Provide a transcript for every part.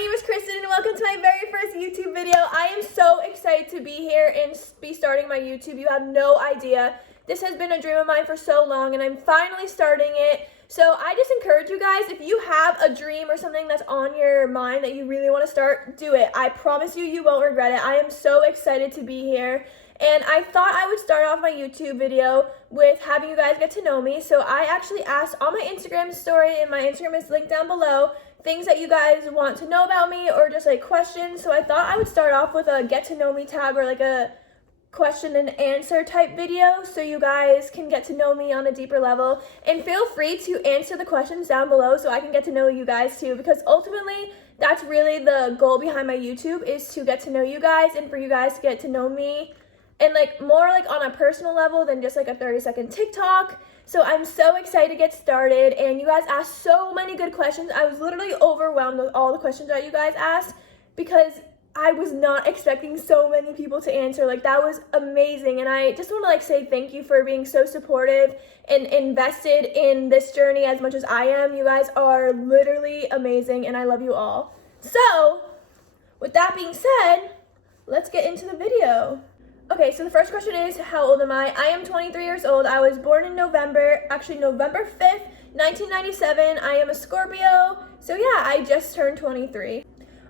name is Kristin and welcome to my very first YouTube video. I am so excited to be here and be starting my YouTube. You have no idea. This has been a dream of mine for so long and I'm finally starting it. So I just encourage you guys, if you have a dream or something that's on your mind that you really want to start, do it. I promise you, you won't regret it. I am so excited to be here. And I thought I would start off my YouTube video with having you guys get to know me. So I actually asked on my Instagram story, and my Instagram is linked down below, things that you guys want to know about me or just like questions. So I thought I would start off with a get to know me tab or like a question and answer type video so you guys can get to know me on a deeper level. And feel free to answer the questions down below so I can get to know you guys too, because ultimately that's really the goal behind my YouTube, is to get to know you guys and for you guys to get to know me and like more like on a personal level than just like a 30-second TikTok. So I'm so excited to get started, and you guys asked so many good questions. I was literally overwhelmed with all the questions that you guys asked because I was not expecting so many people to answer. Like, that was amazing, and I just want to like say thank you for being so supportive and invested in this journey as much as I am. You guys are literally amazing and I love you all. So with that being said, let's get into the video. Okay, so the first question is, how old am I? I am 23 years old. I was born in November 5th, 1997. I am a Scorpio. So yeah, I just turned 23.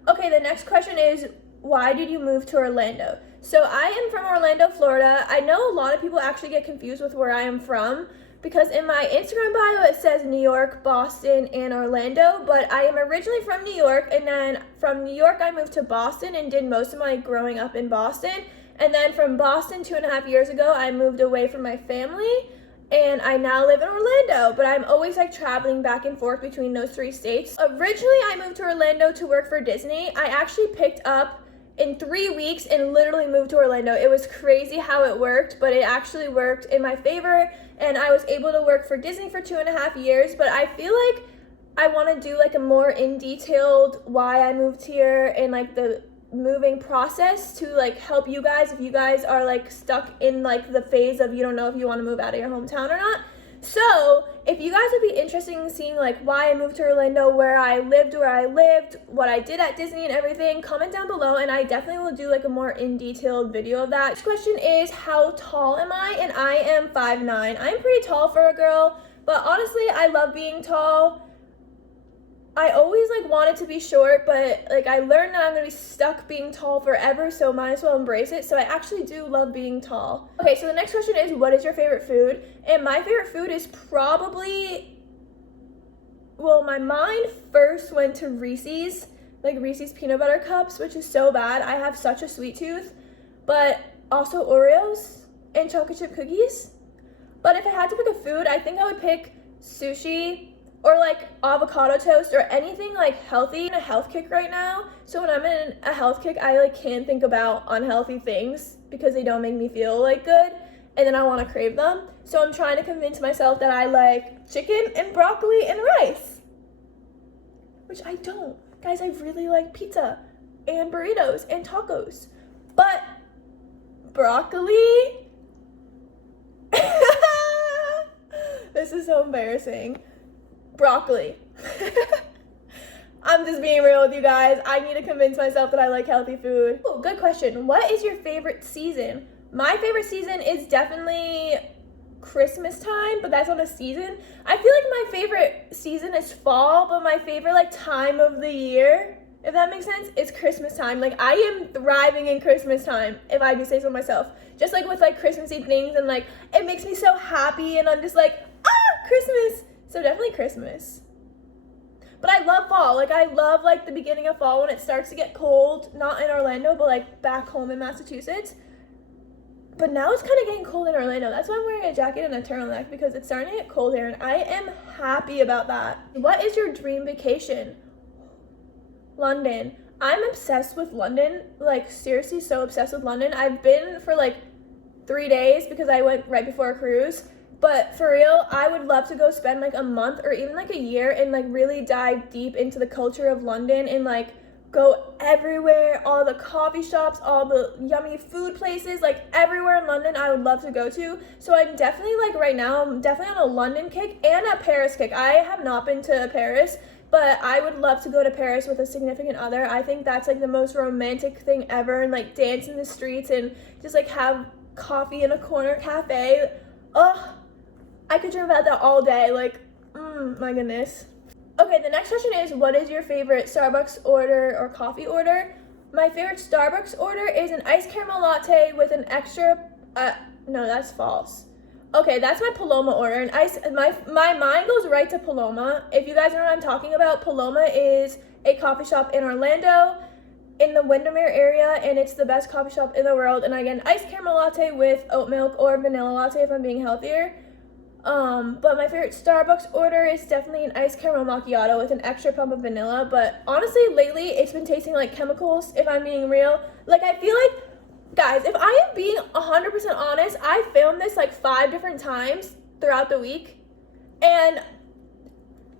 Okay, the next question is, why did you move to Orlando? So I am from Orlando, Florida. I know a lot of people actually get confused with where I am from because in my Instagram bio it says New York, Boston, and Orlando, but I am originally from New York, and then from New York I moved to Boston and did most of my growing up in Boston. And then from Boston 2.5 years ago, I moved away from my family and I now live in Orlando, but I'm always like traveling back and forth between those three states. Originally, I moved to Orlando to work for Disney. I actually picked up in 3 weeks and literally moved to Orlando. It was crazy how it worked, but it actually worked in my favor, and I was able to work for Disney for 2.5 years. But I feel like I want to do like a more in detailed why I moved here and like the moving process to like help you guys if you guys are like stuck in like the phase of you don't know if you want to move out of your hometown or not. So if you guys would be interested in seeing like why I moved to Orlando, where I lived, what I did at Disney and everything, comment down below and I definitely will do like a more in detailed video of that. Next question is, how tall am I? And I am 5'9". I'm pretty tall for a girl, but honestly I love being tall. I always like wanted to be short, but like I learned that I'm gonna be stuck being tall forever, so might as well embrace it. So I actually do love being tall. Okay, so the next question is, what is your favorite food? And my favorite food is probably, well, my mind first went to Reese's, like Reese's peanut butter cups, which is so bad. I have such a sweet tooth, but also Oreos and chocolate chip cookies. But if I had to pick a food, I think I would pick sushi or like avocado toast or anything like healthy. I'm in a health kick right now, so when I'm in a health kick, I like can't think about unhealthy things because they don't make me feel like good, and then I want to crave them. So I'm trying to convince myself that I like chicken and broccoli and rice, which I don't. Guys, I really like pizza and burritos and tacos, but broccoli, this is so embarrassing. Broccoli. I'm just being real with you guys. I need to convince myself that I like healthy food. Oh, good question. What is your favorite season? My favorite season is definitely Christmas time, but that's not a season. I feel like my favorite season is fall, but my favorite like time of the year, if that makes sense, is Christmas time. Like, I am thriving in Christmas time, if I do say so myself. Just like with like Christmas evenings, and like it makes me so happy and I'm just like, Christmas. So definitely Christmas. But I love fall. Like, I love like the beginning of fall when it starts to get cold, not in Orlando, but like back home in Massachusetts. But now it's kind of getting cold in Orlando. That's why I'm wearing a jacket and a turtleneck, because it's starting to get cold here and I am happy about that. What is your dream vacation? London. I'm obsessed with London. Like, seriously, so obsessed with London. I've been for like 3 days because I went right before a cruise. But for real, I would love to go spend like a month or even like a year and like really dive deep into the culture of London and like go everywhere, all the coffee shops, all the yummy food places, like everywhere in London I would love to go to. So I'm definitely like right now, I'm definitely on a London kick and a Paris kick. I have not been to Paris, but I would love to go to Paris with a significant other. I think that's like the most romantic thing ever, and like dance in the streets and just like have coffee in a corner cafe. Ugh, I could dream about that all day. Like, my goodness. Okay, the next question is, what is your favorite Starbucks order or coffee order? My favorite Starbucks order is an iced caramel latte with an extra, no, that's false. Okay, that's my Paloma order. And my mind goes right to Paloma. If you guys know what I'm talking about, Paloma is a coffee shop in Orlando, in the Windermere area, and it's the best coffee shop in the world. And I get an iced caramel latte with oat milk or vanilla latte if I'm being healthier. But my favorite Starbucks order is definitely an iced caramel macchiato with an extra pump of vanilla. But honestly, lately, it's been tasting like chemicals, if I'm being real. Like, I feel like, guys, if I am being 100% honest, I filmed this like 5 different times throughout the week. And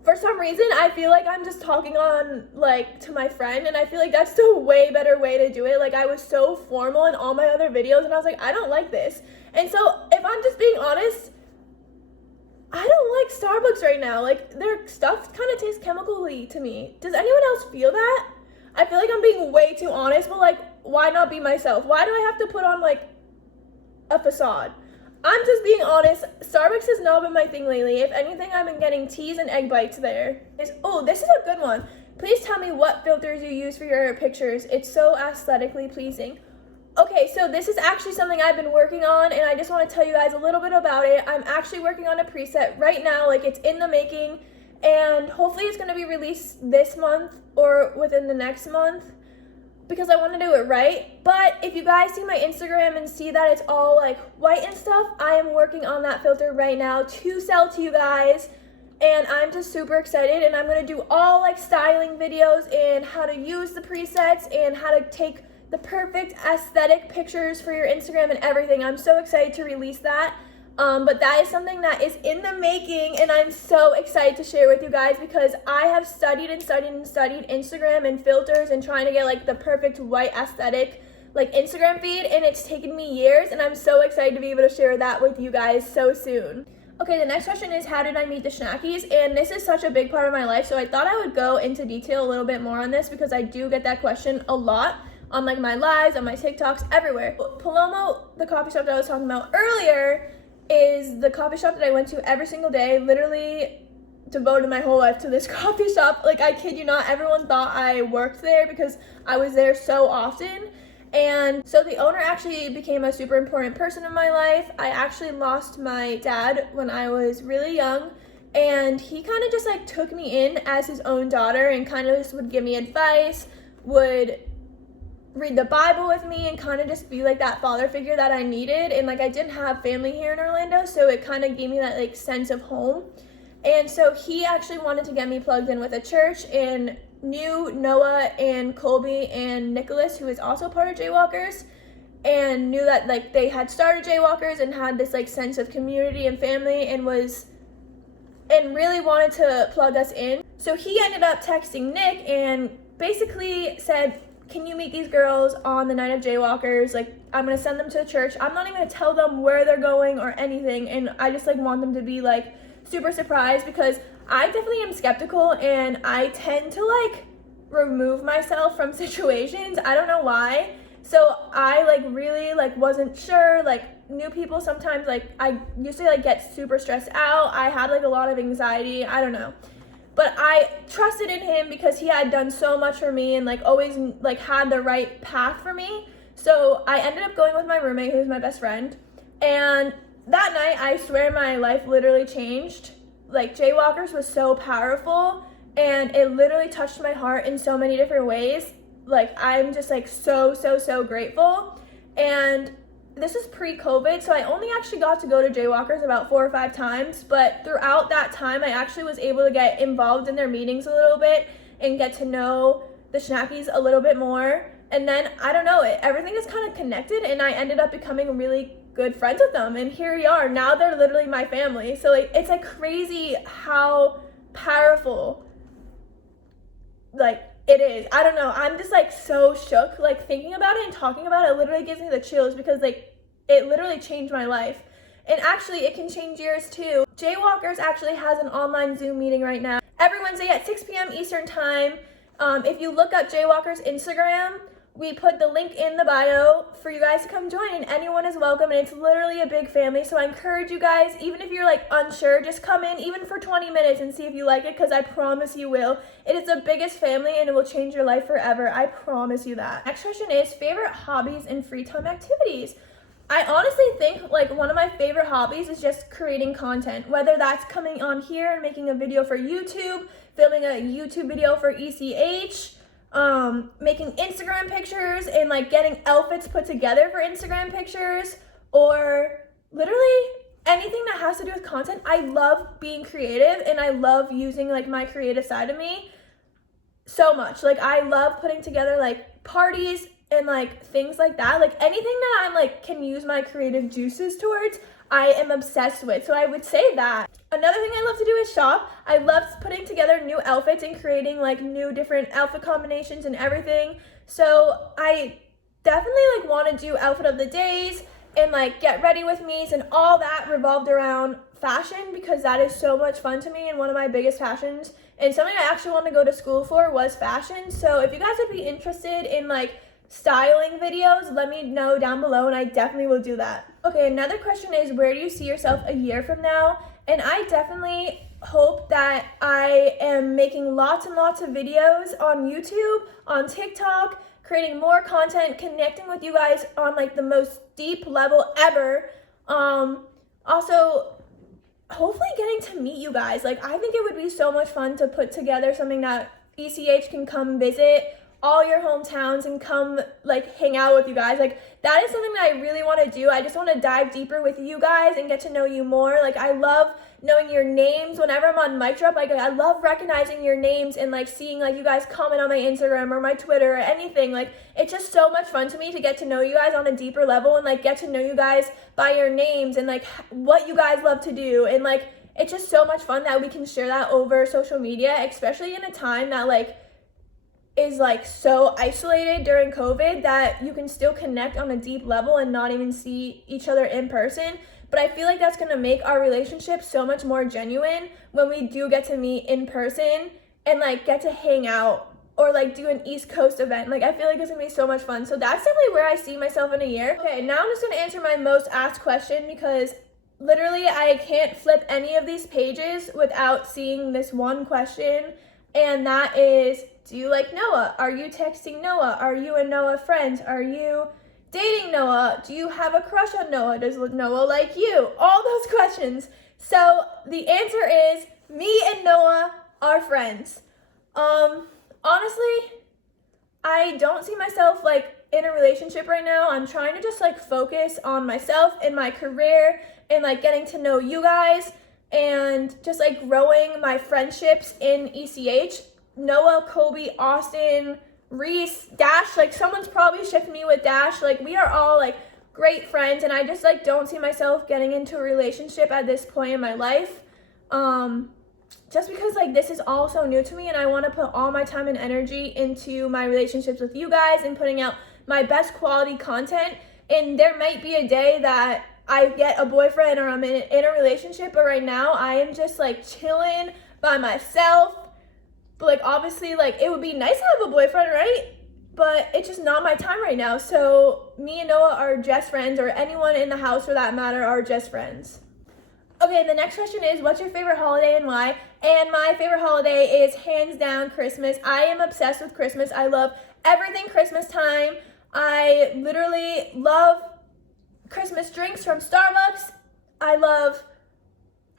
for some reason, I feel like I'm just talking on, like, to my friend. And I feel like that's the way better way to do it. Like, I was so formal in all my other videos. And I was like, I don't like this. And so, if I'm just being honest, I don't like Starbucks right now. Like, their stuff kind of tastes chemically to me. Does anyone else feel that? I feel like I'm being way too honest, but like, why not be myself? Why do I have to put on like a facade? I'm just being honest. Starbucks has not been my thing lately. If anything, I've been getting teas and egg bites there. Oh, this is a good one. Please tell me what filters you use for your pictures. It's so aesthetically pleasing. Okay, so this is actually something I've been working on, and I just want to tell you guys a little bit about it. I'm actually working on a preset right now, like it's in the making, and hopefully it's going to be released this month or within the next month because I want to do it right. But if you guys see my Instagram and see that it's all like white and stuff, I am working on that filter right now to sell to you guys, and I'm just super excited, and I'm going to do all like styling videos and how to use the presets and how to take the perfect aesthetic pictures for your Instagram and everything. I'm so excited to release that. But that is something that is in the making, and I'm so excited to share with you guys because I have studied Instagram and filters and trying to get like the perfect white aesthetic like Instagram feed, and it's taken me years, and I'm so excited to be able to share that with you guys so soon. Okay, the next question is, how did I meet the Schnackies? And this is such a big part of my life, so I thought I would go into detail a little bit more on this because I do get that question a lot on like my lives, on my TikToks, everywhere. Paloma, the coffee shop that I was talking about earlier, is the coffee shop that I went to every single day. Literally devoted my whole life to this coffee shop. Like, I kid you not, everyone thought I worked there because I was there so often. And so the owner actually became a super important person in my life. I actually lost my dad when I was really young, and he kind of just like took me in as his own daughter and kind of just would give me advice, would read the Bible with me, and kind of just be like that father figure that I needed. And like, I didn't have family here in Orlando, so it kind of gave me that like sense of home. And so he actually wanted to get me plugged in with a church, and knew Noah and Colby and Nicholas, who is also part of Jaywalkers, and knew that like they had started Jaywalkers and had this like sense of community and family, and really wanted to plug us in. So he ended up texting Nick and basically said, can you meet these girls on the night of Jaywalkers? Like, I'm gonna send them to the church. I'm not even gonna tell them where they're going or anything, and I just like want them to be like super surprised because I definitely am skeptical, and I tend to like remove myself from situations. I don't know why. So I like really like wasn't sure, like new people sometimes, like I used to like get super stressed out. I had like a lot of anxiety, I don't know. But I trusted in him because he had done so much for me and like always like had the right path for me. So I ended up going with my roommate, who's my best friend. And that night, I swear my life literally changed. Like, Jaywalkers was so powerful, and it literally touched my heart in so many different ways. Like, I'm just like so grateful. And this is pre-COVID, so I only actually got to go to Jaywalkers about 4 or 5 times, but throughout that time, I actually was able to get involved in their meetings a little bit and get to know the Schnackies a little bit more. And then, I don't know, everything is kind of connected, and I ended up becoming really good friends with them, and here we are. Now they're literally my family. So like, it's like crazy how powerful like it is. I don't know, I'm just like so shook, like thinking about it and talking about it literally gives me the chills because like it literally changed my life. And actually it can change yours too. Jaywalkers actually has an online Zoom meeting right now. every Wednesday at 6 p.m. Eastern Time. If you look up Jaywalkers Instagram, we put the link in the bio for you guys to come join, and anyone is welcome, and it's literally a big family. So I encourage you guys, even if you're like unsure, just come in even for 20 minutes and see if you like it, because I promise you will. It is the biggest family and it will change your life forever. I promise you that. Next question is favorite hobbies and free time activities. I honestly think like one of my favorite hobbies is just creating content, whether that's coming on here and making a video for YouTube, filming a YouTube video for ECH, making Instagram pictures and like getting outfits put together for Instagram pictures, or literally anything that has to do with content. I love being creative and I love using like my creative side of me so much. Like I love putting together like parties and like things like that. Like anything that I'm like can use my creative juices towards, I am obsessed with. So I would say that. Another thing I love to do is shop. I love putting together new outfits and creating like new different outfit combinations and everything. So I definitely like want to do outfit of the days and like get ready with me's, and all that revolved around fashion, because that is so much fun to me and one of my biggest passions, and something I actually want to go to school for was fashion. So if you guys would be interested in like styling videos, let me know down below and I definitely will do that. Okay, another question is, where do you see yourself a year from now? And I definitely hope that I am making lots and lots of videos on YouTube, on TikTok, creating more content, connecting with you guys on like the most deep level ever. Also, hopefully getting to meet you guys. Like I think it would be so much fun to put together something that ECH can come visit all your hometowns and come like hang out with you guys. Like that is something that I really want to do. I just want to dive deeper with you guys and get to know you more. Like I love knowing your names whenever I'm on mic drop. Like I love recognizing your names and like seeing like you guys comment on my Instagram or my Twitter or anything. Like it's just so much fun to me to get to know you guys on a deeper level and like get to know you guys by your names and like what you guys love to do. And like it's just so much fun that we can share that over social media, especially in a time that like is like so isolated during COVID, that you can still connect on a deep level and not even see each other in person. But I feel like that's gonna make our relationship so much more genuine when we do get to meet in person and like get to hang out or like do an East Coast event. Like I feel like it's gonna be so much fun. So that's definitely where I see myself in a year. Okay, now I'm just gonna answer my most asked question, because literally I can't flip any of these pages without seeing this one question, and that is, do you like Noah? Are you texting Noah? Are you and Noah friends? Are you dating Noah? Do you have a crush on Noah? Does Noah like you? All those questions. So the answer is, me and Noah are friends. Honestly, I don't see myself like in a relationship right now. I'm trying to just like focus on myself and my career and like getting to know you guys and just like growing my friendships in ECH. Noah, Kobe, Austin, Reese, Dash, like someone's probably shifting me with Dash. Like we are all like great friends, and I just like don't see myself getting into a relationship at this point in my life. Just because like this is all so new to me, and I want to put all my time and energy into my relationships with you guys and putting out my best quality content. And there might be a day that I get a boyfriend or I'm in a relationship, but right now I am just like chilling by myself. But like obviously like it would be nice to have a boyfriend, right? But it's just not my time right now. So me and Noah are just friends, or anyone in the house for that matter are just friends. Okay, the next question is, what's your favorite holiday and why? And my favorite holiday is hands down Christmas. I am obsessed with Christmas. I love everything Christmas time. I literally love Christmas drinks from Starbucks. I love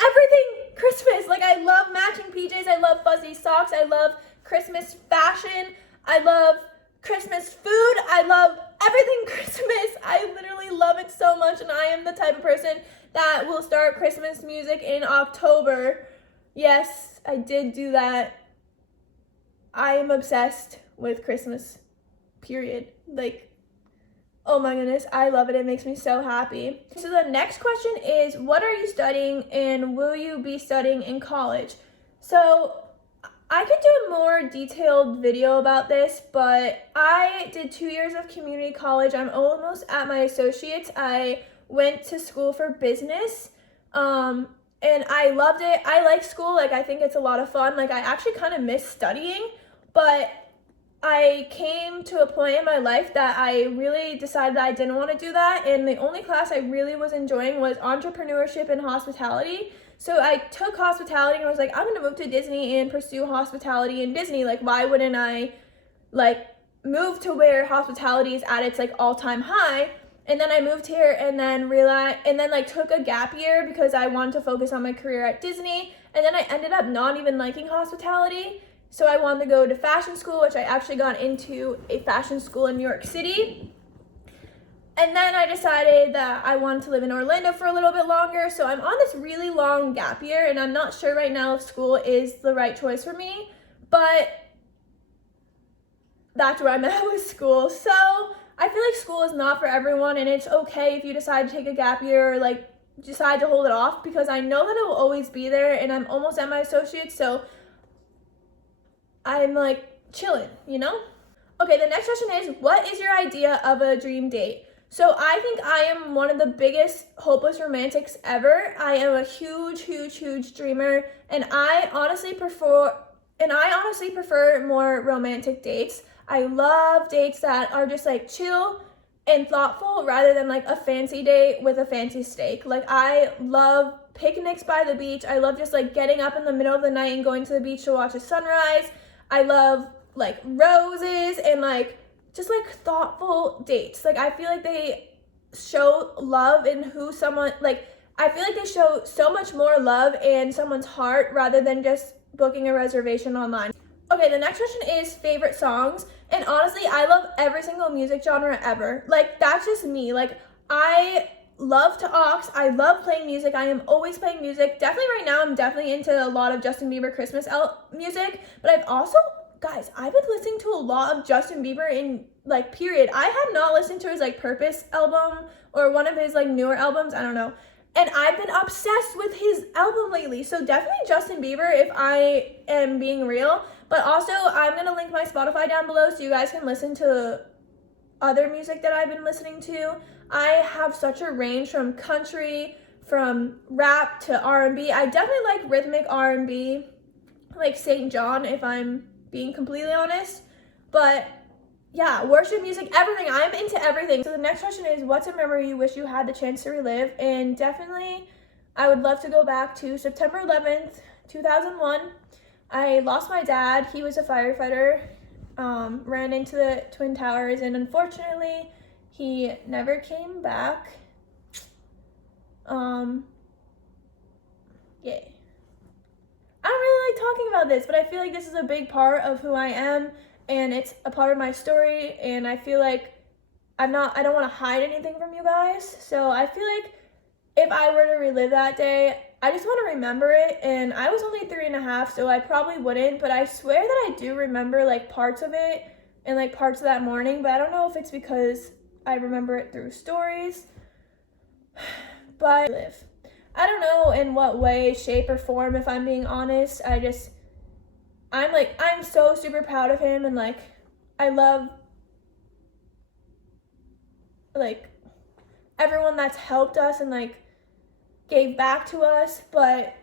everything Christmas. Like I love matching PJs. I love fuzzy socks. I love Christmas fashion. I love Christmas food. I love everything Christmas. I literally love it so much, and I am the type of person that will start Christmas music in October. Yes, I did do that. I am obsessed with Christmas, period. Like, oh my goodness, I love it. It makes me so happy. So the next question is, what are you studying and will you be studying in college? So I could do a more detailed video about this, but I did 2 years of community college. I'm almost at my associates. I went to school for business. and I loved it. I like school, like I think it's a lot of fun. Like I actually kind of miss studying, but I came to a point in my life that I really decided that I didn't want to do that, and the only class I really was enjoying was entrepreneurship and hospitality. So I took hospitality and I was like, I'm gonna move to Disney and pursue hospitality in Disney. Like, why wouldn't I like move to where hospitality is at its like all-time high? And then I moved here and then realized, and then like took a gap year because I wanted to focus on my career at Disney. And then I ended up not even liking hospitality. So I wanted to go to fashion school, which I actually got into a fashion school in New York City. And then I decided that I wanted to live in Orlando for a little bit longer. So I'm on this really long gap year, and I'm not sure right now if school is the right choice for me, but that's where I'm at with school. So I feel like school is not for everyone, and it's okay if you decide to take a gap year or like decide to hold it off, because I know that it will always be there, and I'm almost at my associates, so I'm like chilling, you know? Okay, the next question is, what is your idea of a dream date? So I think I am one of the biggest hopeless romantics ever. I am a huge dreamer, and I honestly prefer more romantic dates. I love dates that are just like chill and thoughtful rather than like a fancy date with a fancy steak. Like I love picnics by the beach. I love just like getting up in the middle of the night and going to the beach to watch a sunrise. I love like roses and like just like thoughtful dates. Like I feel like they show love in who someone, like I feel like they show so much more love in someone's heart rather than just booking a reservation online. Okay, the next question is favorite songs. And honestly, I love every single music genre ever. Like that's just me. Like I love to aux. I love playing music. I am always playing music. Definitely right now, I'm definitely into a lot of Justin Bieber Christmas music. But I've also, guys, I've been listening to a lot of Justin Bieber in like period. I have not listened to his like Purpose album or one of his like newer albums. I don't know. And I've been obsessed with his album lately. So definitely Justin Bieber if I am being real. But also I'm going to link my Spotify down below so you guys can listen to other music that I've been listening to. I have such a range from country, from rap to R&B. I definitely like rhythmic R&B, like St. John if I'm being completely honest. But yeah, worship music, everything. I'm into everything. So the next question is, what's a memory you wish you had the chance to relive? And definitely, I would love to go back to September 11th, 2001. I lost my dad. He was a firefighter, ran into the Twin Towers, and unfortunately, he never came back. Yay. I don't really like talking about this, but I feel like this is a big part of who I am, and it's a part of my story, and I feel like I don't want to hide anything from you guys. So I feel like if I were to relive that day, I just want to remember it. And I was only 3.5, so I probably wouldn't, but I swear that I do remember like parts of it and like parts of that morning, but I don't know if it's because I remember it through stories. But I don't know in what way, shape, or form, if I'm being honest. I'm so super proud of him, and like I love like everyone that's helped us and like gave back to us. But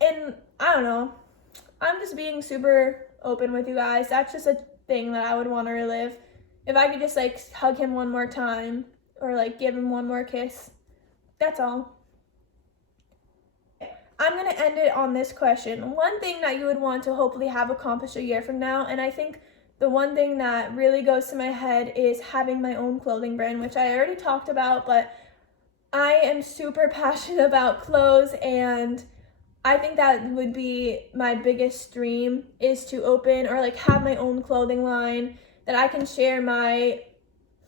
and I don't know, I'm just being super open with you guys. That's just a thing that I would want to relive. If I could just like hug him one more time or like give him one more kiss, that's all. I'm going to end it on this question. One thing that you would want to hopefully have accomplished a year from now, and I think the one thing that really goes to my head is having my own clothing brand, which I already talked about, but I am super passionate about clothes, and I think that would be my biggest dream, is to open or like have my own clothing line that I can share my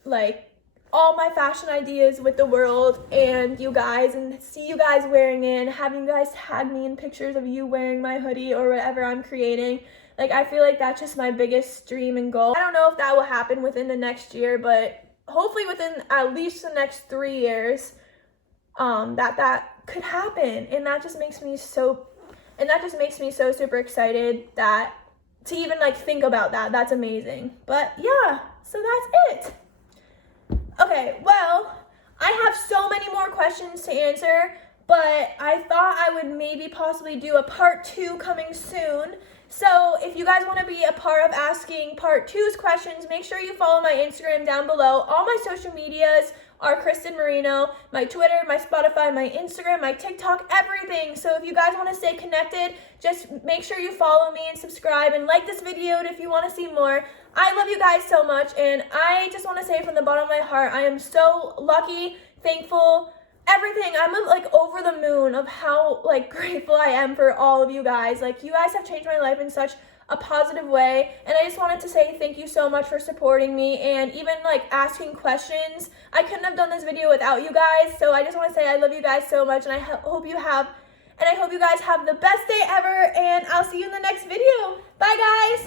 like all my fashion ideas with the world and you guys, and see you guys wearing it and having you guys tag me in pictures of you wearing my hoodie or whatever I'm creating. Like I feel like that's just my biggest dream and goal. I don't know if that will happen within the next year, but hopefully within at least the next 3 years that could happen. And that just makes me so super excited that to even like think about that. That's amazing. But yeah, so that's it. Okay, well, I have so many more questions to answer, but I thought I would maybe possibly do a part 2 coming soon. So if you guys want to be a part of asking part 2's questions, make sure you follow my Instagram down below. All my social medias are Kristin Marino, my Twitter, my Spotify, my Instagram, my TikTok, everything. So if you guys want to stay connected, just make sure you follow me and subscribe and like this video if you want to see more. I love you guys so much, and I just want to say from the bottom of my heart, I am so lucky, thankful, everything. I'm like over the moon of how like grateful I am for all of you guys. Like, you guys have changed my life in such a positive way, and I just wanted to say thank you so much for supporting me and even like asking questions. I couldn't have done this video without you guys, so I just want to say I love you guys so much, and I hope you guys have the best day ever, and I'll see you in the next video. Bye guys.